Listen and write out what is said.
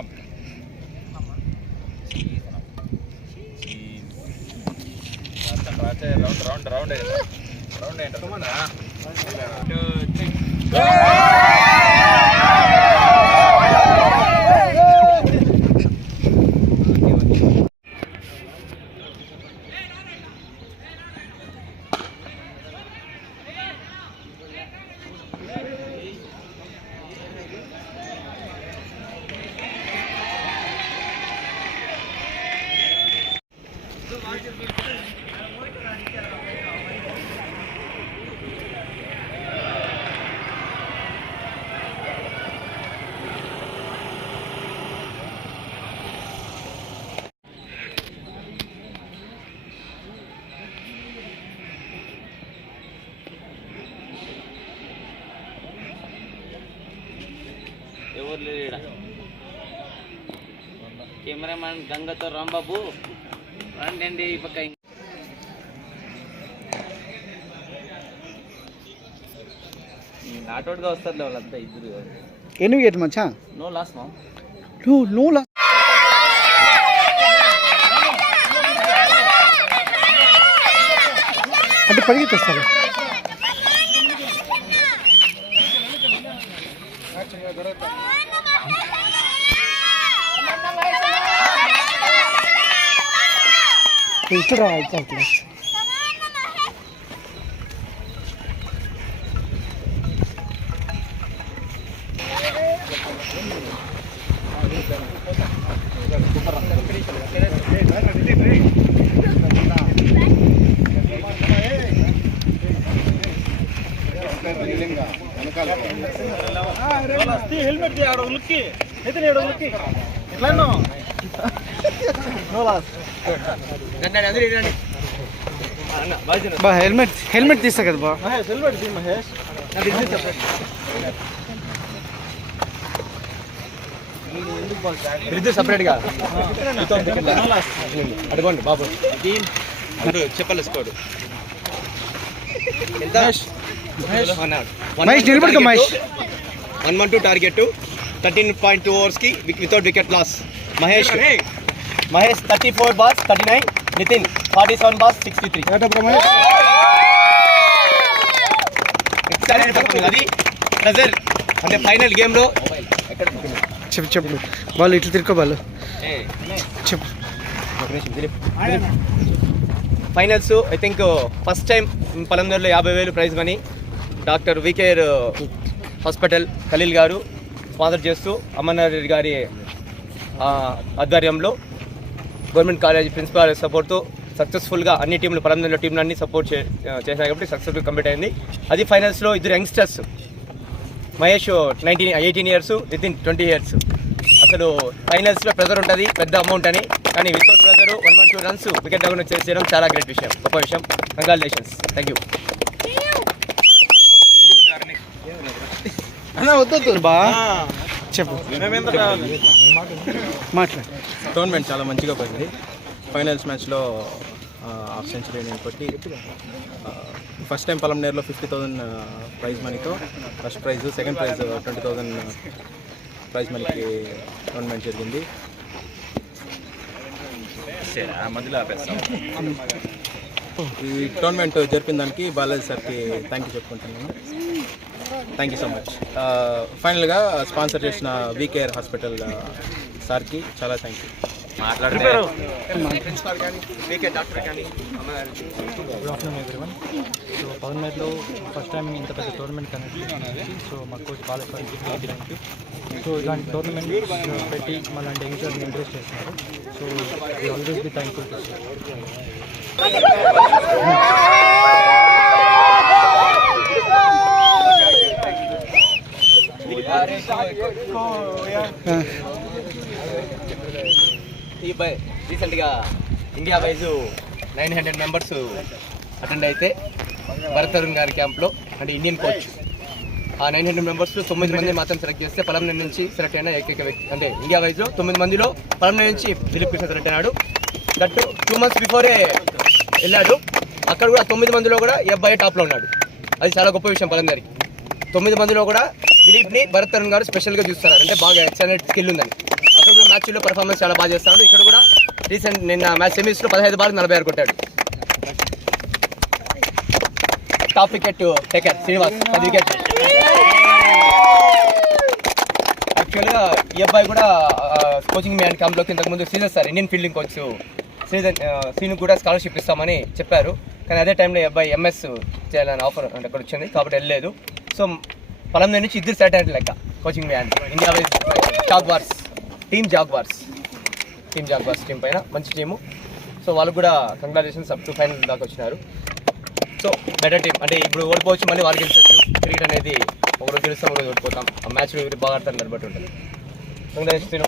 Come. Cheese. Cheese. రాచండి, రాచే, round round ఎవరు లేరు ఈడ కెమెరామ్యాన్ గంగతో రాంబాబు రండి ఈ పక్క ఇం- నాటోడ్గా వస్తారు వాళ్ళంతా ఇద్దరు ఎన్ని వికెట్ మచ్చా నో లాస్ మా నువ్వు నువ్వు లా- అంటే పరిగెత్తేస్తారు ఇక్కడ ఇక్కడ హెల్మెట్ ఆడ ఉలిక్కి ఎత్తిన ఏడు ఉలిక్కి ఎట్లా బా హెల్మెట్ హెల్మెట్ తీస్తా కదా బా. హెల్మెట్ మహేష్. ఫ్రిడ్జ్ సపరేట్గా అడుకోండి బాబు. చెప్పాలి score Mahesh. నిలబడుకో Mahesh. One one two target thirteen point two ఓవర్స్కి without wicket loss Mahesh. Mahesh thirty four balls thirty nine Nitin forty seven balls sixty three అది. ప్రెజర్ అంటే ఫైనల్ గేమ్లో చెప్పు చెప్పు. వాళ్ళు ఇట్లా తిరుక్కో వాళ్ళు చెప్పు. Finals I think first time పలందరిలో యాభై వేలు prize money doctor వికేర్ hospital Khaleel garu sponsor చేస్తూ అమర్నాథ్ రెడ్డి గారి ఆధ్వర్యంలో గవర్నమెంట్ కాలేజ్ ప్రిన్సిపాల్ సపోర్ట్తో సక్సెస్ఫుల్గా అన్ని టీంలు పలందరిలో టీంలన్నీ సపోర్ట్ చే కాబట్టి సక్సెస్ఫుల్ కంప్లీట్ అయింది. అది ఫైనల్స్లో ఇద్దరు youngsters Mahesh nineteen eighteen years Nitin twenty years అసలు ఫైనల్స్లో ప్రెజర్ ఉంటుంది పెద్ద అమౌంట్ అని. కానీ without pressure one one two runs wicket down చేసేయడం చాలా గ్రేట్ విషయం. గొప్ప విషయం. కంగ్రాచులేషన్స్ థ్యాంక్ యూ అన్న వద్దు బా. చెప్పు. మాట్లాడు. టోర్నమెంట్ చాలా మంచిగా పోయింది. ఫైనల్స్ మ్యాచ్లో హాఫ్ సెంచరీ నేను కొట్టి ఫస్ట్ టైం పలంనేరులో ఫిఫ్టీ థౌసండ్ ప్రైజ్ మనీతో first prize second prize twenty thousand prize మనీకి టోర్నమెంట్ జరిగింది. ఈ టోర్నమెంట్ జరిపిన దానికి బాలాజీ సార్కి థ్యాంక్ యూ చెప్పుకుంటున్నాను. థ్యాంక్ యూ సో మచ్ ఫైనల్గా స్పాన్సర్ చేసిన వీకేఆర్ హాస్పిటల్ సార్కి చాలా థ్యాంక్ యూ మాట్లాడితే ప్రిన్సిపాల్ కానీ వీకేఆర్ డాక్టర్ కానీ గుడ్ ఆఫ్టర్నూన్ ఎవ్రీవన్ సో పవన్మేర్లో ఫస్ట్ టైం ఇంత పెద్ద టోర్నమెంట్ కనెక్ట్ చేసి సో మా coach college thank you so ఇలాంటి టోర్నమెంట్ పెట్టి మళ్ళీ యంగ్స్టర్ని ఇంట్రెస్ట్ చేస్తున్నారు. So we always be thankful to ఈ బై రీసెంట్గా India wise nine hundred members attend అయితే భరత్ తరుణ్ గారి క్యాంప్లో అంటే ఇండియన్ కోచ్. ఆ నైన్ హండ్రెడ్ మెంబర్స్ తొమ్మిది మంది మాత్రం సెలెక్ట్ చేస్తే పలంనే నుంచి సెలెక్ట్ అయిన ఏకైక వ్యక్తి అంటే ఇండియా వైజ్లో తొమ్మిది మందిలో పలంనే నుంచి దిలీప్ కృష్ణ సెలెక్ట్ అయినాడు. దట్ టూ మంత్స్ బిఫోరే వెళ్ళాడు. అక్కడ కూడా తొమ్మిది మందిలో కూడా ఈ అబ్బాయి టాప్లో ఉన్నాడు. అది చాలా గొప్ప విషయం పలందరికి. తొమ్మిది మందిలో కూడా దిలీప్ని భరత్ తరుణ్ గారు స్పెషల్గా చూస్తున్నారు అంటే బాగా ఎక్సలెంట్ స్కిల్ ఉందని. అక్కడ కూడా మ్యాచ్లో పర్ఫార్మెన్స్ చాలా బాగా చేస్తాడు. ఇక్కడ కూడా రీసెంట్ నిన్న మ్యాచ్ సెమీస్లో పదహైదు బాల్ నలభై ఆరు కొట్టాడు. టాప్ వికెట్ టేకర్ శ్రీనివాస్ పది వికెట్ యాక్చువల్గా ఈ అబ్బాయి కూడా కోచింగ్ మ్యాన్ క్యాంప్లోకి ఇంతకుముందు Sridhar sir Indian fielding coach season scene కూడా స్కాలర్షిప్ ఇస్తామని చెప్పారు. కానీ అదే టైంలో ఈ అబ్బాయి ఎంఎస్ చేయాలని ఆఫర్ అంటే అక్కడ వచ్చింది కాబట్టి వెళ్ళలేదు. సో పలందరి నుంచి ఇద్దరు సెట్ లెక్క coaching man India Jaguars team Jaguars team Jaguars team పైన మంచి టీము సో వాళ్ళు కూడా కంగ్రాచులేషన్స్ అప్ టు ఫైనల్ దాకా వచ్చినారు. సో బెటర్ టీం అంటే ఇప్పుడు ఓడిపోవచ్చు మళ్ళీ వాళ్ళు గెలిచచ్చు క్రికెట్ అనేది ఒకరోజు గెలుస్తాం ఒకరోజు ఓడిపోతాం. ఆ మ్యాచ్ బాగా ఆడతారు దాన్ని బట్టి ఉంటుంది కంగ్రాచులేషన్